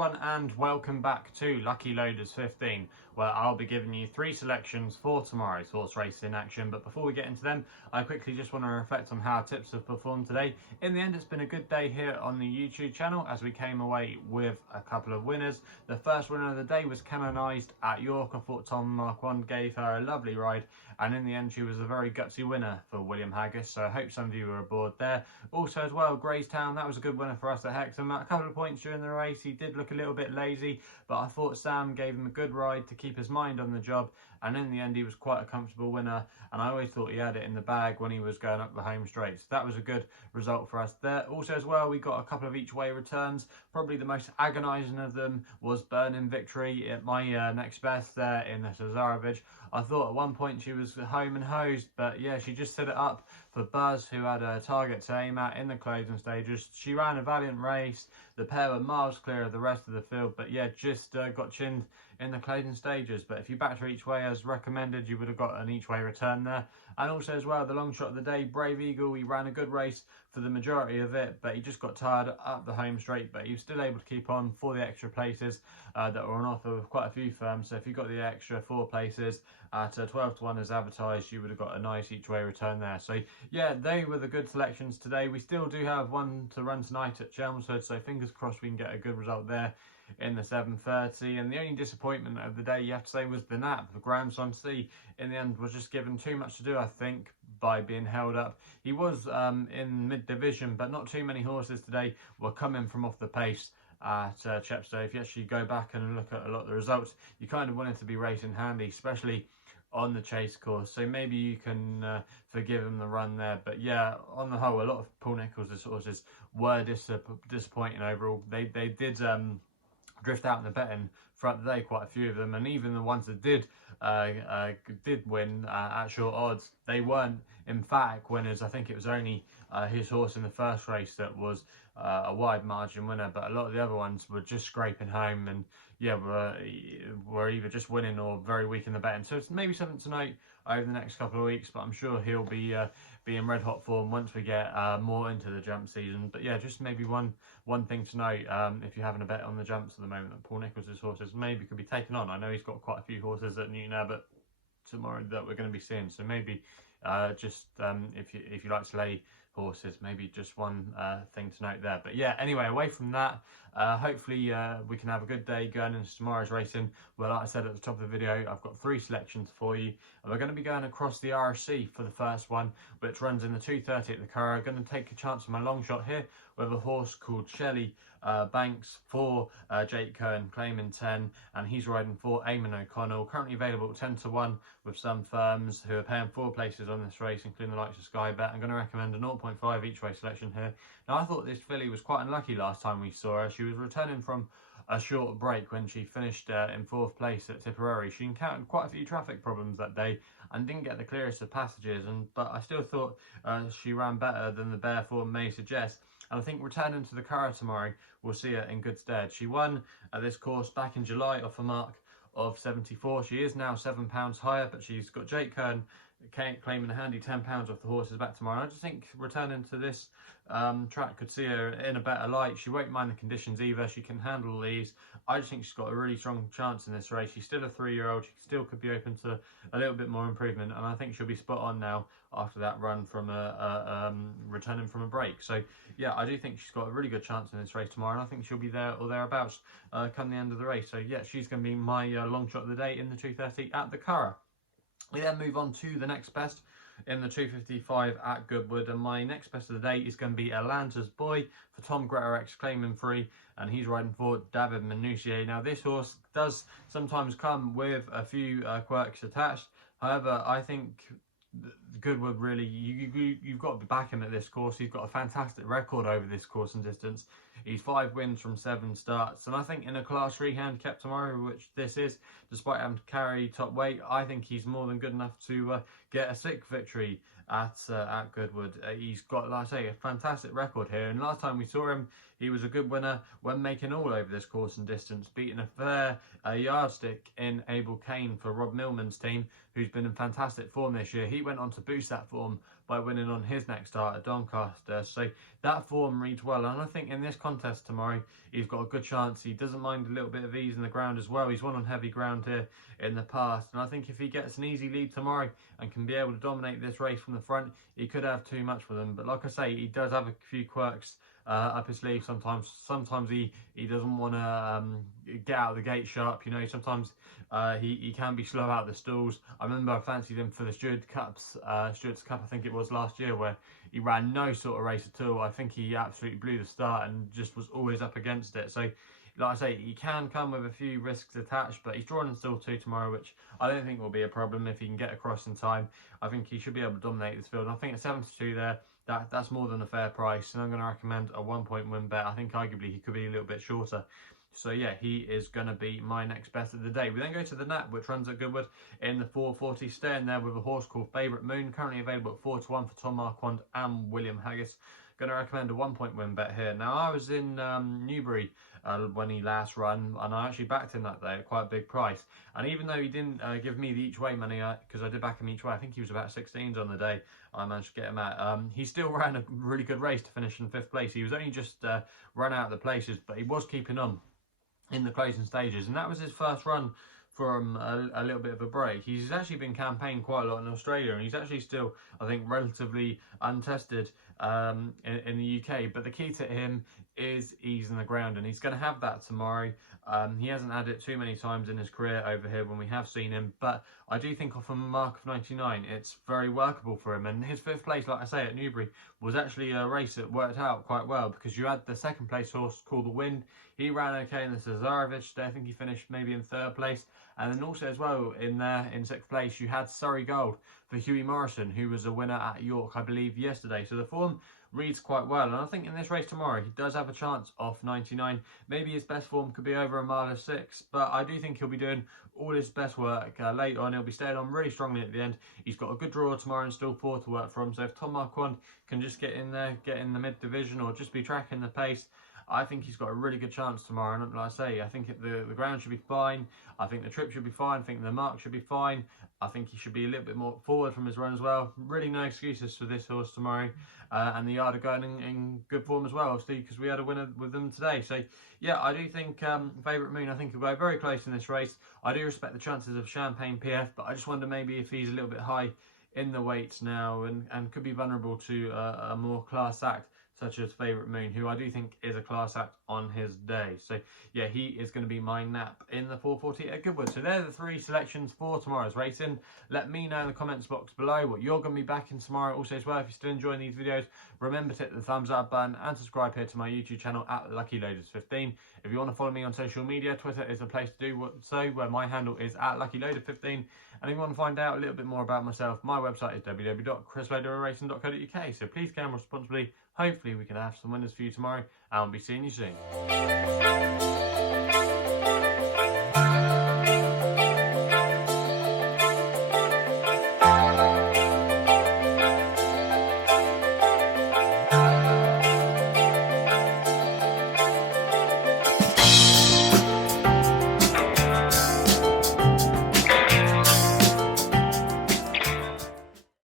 everyone, and welcome back to Lucky Loaders 15, where I'll be giving you 3 selections for tomorrow's horse race in action. But before we get into them, I quickly just want to reflect on how our tips have performed today. In the end, it's been a good day here on the YouTube channel as we came away with a couple of winners. The first winner of the day was Canonised at York. I thought Tom Mark 1 gave her a lovely ride, and in the end she was a very gutsy winner for William Haggis, so I hope some of you were aboard there. Also as well, Graystown, that was a good winner for us at Hexham. A couple of points during the race, he did look a little bit lazy, but I thought Sam gave him a good ride to keep his mind on the job, and in the end he was quite a comfortable winner, and I always thought he had it in the bag when he was going up the home straight. So that was a good result for us there. Also as well, we got a couple of each way returns. Probably the most agonising of them was Burning Victory at my next best there in the Cesarovich. I thought at one point she was home and hosed, but yeah, she just set it up for Buzz, who had a target to aim at in the closing stages. She ran a valiant race. The pair were miles clear of the rest of the field, but yeah, just got chinned in the closing stages. But if you backed her each way as recommended, you would have got an each way return there. And also as well, the long shot of the day, Brave Eagle, he ran a good race for the majority of it, but he just got tired up the home straight, but he was still able to keep on for the extra places that were on offer with quite a few firms. So if you got the extra 4 places at 12 to 1 as advertised, you would have got a nice each way return there. So yeah, they were the good selections today. We still do have one to run tonight at Chelmsford, so fingers crossed we can get a good result there in the 7:30. And the only disappointment of the day, you have to say, was the Nap. The Grandson C in the end was just given too much to do, I think, by being held up. He was in mid-division, but not too many horses today were coming from off the pace at Chepstow. If you actually go back and look at a lot of the results, you kind of wanted to be racing handy, especially on the chase course, so maybe you can forgive him the run there. But yeah, on the whole, a lot of Paul Nicholls' horses were disappointing overall. They did drift out in the betting throughout the day, quite a few of them, and even the ones that did win at short odds, they weren't emphatic winners. I think it was only his horse in the first race that was a wide margin winner, but a lot of the other ones were just scraping home, and yeah, were either just winning or very weak in the betting. So it's maybe something tonight over the next couple of weeks, but I'm sure he'll be in red hot form once we get more into the jump season. But yeah, just maybe one thing to note, if you're having a bet on the jumps at the moment, that Paul Nicholls' horses maybe could be taken on. I know he's got quite a few horses at Newton Abbot tomorrow that we're going to be seeing, so maybe just if you like to lay horses, maybe just one thing to note there. But yeah, anyway, away from that, hopefully we can have a good day going into tomorrow's racing. Well, like I said at the top of the video, I've got 3 selections for you, and we're going to be going across the RSC for the first one, which runs in the 2:30 at the Curragh. I'm going to take a chance on my long shot here with a horse called Shelly Banks for Jake Cohen, claiming 10, and he's riding for Eamon O'Connell. Currently available 10 to 1 with some firms who are paying 4 places on this race, including the likes of SkyBet. I'm going to recommend a 0.5 each way selection here. Now, I thought this filly was quite unlucky last time we saw her. She was returning from a short break when she finished in 4th place at Tipperary. She encountered quite a few traffic problems that day and didn't get the clearest of passages, but I still thought she ran better than the bare form may suggest. And I think returning to the Curragh tomorrow will see her in good stead. She won at this course back in July off a mark of 74. She is now £7 higher, but she's got Jake Kern claiming a handy £10 off the horses back tomorrow. And I just think returning to this track could see her in a better light. She won't mind the conditions either. She can handle these. I just think she's got a really strong chance in this race. She's still a 3-year-old. She still could be open to a little bit more improvement, and I think she'll be spot on now after that run from returning from a break. So yeah, I do think she's got a really good chance in this race tomorrow, and I think she'll be there or thereabouts come the end of the race. So yeah, she's going to be my long shot of the day in the 2:30 at the Curragh. We then move on to the next best in the 2:55 at Goodwood, and my next best of the day is going to be Atlanta's Boy for Tom Greatorex, claiming 3, and he's riding for David Minutier. Now, this horse does sometimes come with a few quirks attached. However, I think Goodwood really, you've got to back him at this course. He's got a fantastic record over this course and distance. He's 5 wins from 7 starts, and I think in a Class 3 handicap tomorrow, which this is, despite having to carry top weight, I think he's more than good enough to get a 6th victory at Goodwood. He's got, like I say, a fantastic record here, and last time we saw him, he was a good winner when making all over this course and distance, beating a fair yardstick in Abel Kane for Rob Millman's team, who's been in fantastic form this year. He went on to boost that form by winning on his next start at Doncaster. So that form reads well, and I think in this contest tomorrow he's got a good chance. He doesn't mind a little bit of ease in the ground as well. He's won on heavy ground here in the past, and I think if he gets an easy lead tomorrow and can be able to dominate this race from the front, he could have too much for them. But like I say, he does have a few quirks up his sleeve sometimes. Sometimes he doesn't want to get out of the gate sharp. You know, sometimes he can be slow out the stalls. I remember I fancied him for the Stewards Cup, I think it was last year, where he ran no sort of race at all. I think he absolutely blew the start and just was always up against it. So, like I say, he can come with a few risks attached, but he's drawn in still 2 tomorrow, which I don't think will be a problem if he can get across in time. I think he should be able to dominate this field. And I think at 7-2 there, that's more than a fair price, and I'm going to recommend a 1-point win bet. I think arguably he could be a little bit shorter. So yeah, he is going to be my next bet of the day. We then go to the Nap, which runs at Goodwood in the 440, staying there with a horse called Favourite Moon, currently available at 4-1 for Tom Marquand and William Haggis. Going to recommend a 1-point win bet here. Now, I was in Newbury when he last ran, and I actually backed him that day at quite a big price. And even though he didn't give me the each way money, because I did back him each way, I think he was about 16s on the day I managed to get him at. He still ran a really good race to finish in 5th place. He was only just run out of the places, but he was keeping on in the closing stages, and that was his first run from a little bit of a break. He's actually been campaigning quite a lot in Australia, and he's actually still, I think, relatively untested in the UK. But the key to him is ease in the ground, and he's going to have that tomorrow. He hasn't had it too many times in his career over here when we have seen him, but I do think off a mark of 99, it's very workable for him. And his 5th place, like I say, at Newbury, was actually a race that worked out quite well, because you had the 2nd place horse called The Wind. He ran okay in the Cesarovich. I think he finished maybe in 3rd place. And then also as well in there in 6th place, you had Surrey Gold for Hughie Morrison, who was a winner at York, I believe, yesterday. So the form reads quite well, and I think in this race tomorrow he does have a chance off 99. Maybe his best form could be over a mile of 6, but I do think he'll be doing all his best work late on. He'll be staying on really strongly at the end. He's got a good draw tomorrow and still 4 to work from, so if Tom Marquand can just get in there, get in the mid division, or just be tracking the pace, I think he's got a really good chance tomorrow. And like I say, I think the ground should be fine. I think the trip should be fine. I think the mark should be fine. I think he should be a little bit more forward from his run as well. Really no excuses for this horse tomorrow. And the yard are going in good form as well, obviously, because we had a winner with them today. So, yeah, I do think Favourite Moon, I think he'll go very close in this race. I do respect the chances of Champagne PF, but I just wonder maybe if he's a little bit high in the weights now and could be vulnerable to a more class act, such as Favourite Moon, who I do think is a class act on his day. So, yeah, he is going to be my nap in the 440 at Goodwood. So, they're the 3 selections for tomorrow's racing. Let me know in the comments box below what you're going to be backing tomorrow. Also, as well, if you're still enjoying these videos, remember to hit the thumbs up button and subscribe here to my YouTube channel at LuckyLoaders15. If you want to follow me on social media, Twitter is the place to do so, where my handle is at LuckyLoader15. And if you want to find out a little bit more about myself, my website is www.chrisloaderracing.co.uk. So please gamble responsibly. Hopefully we can have some winners for you tomorrow, and I'll be seeing you soon.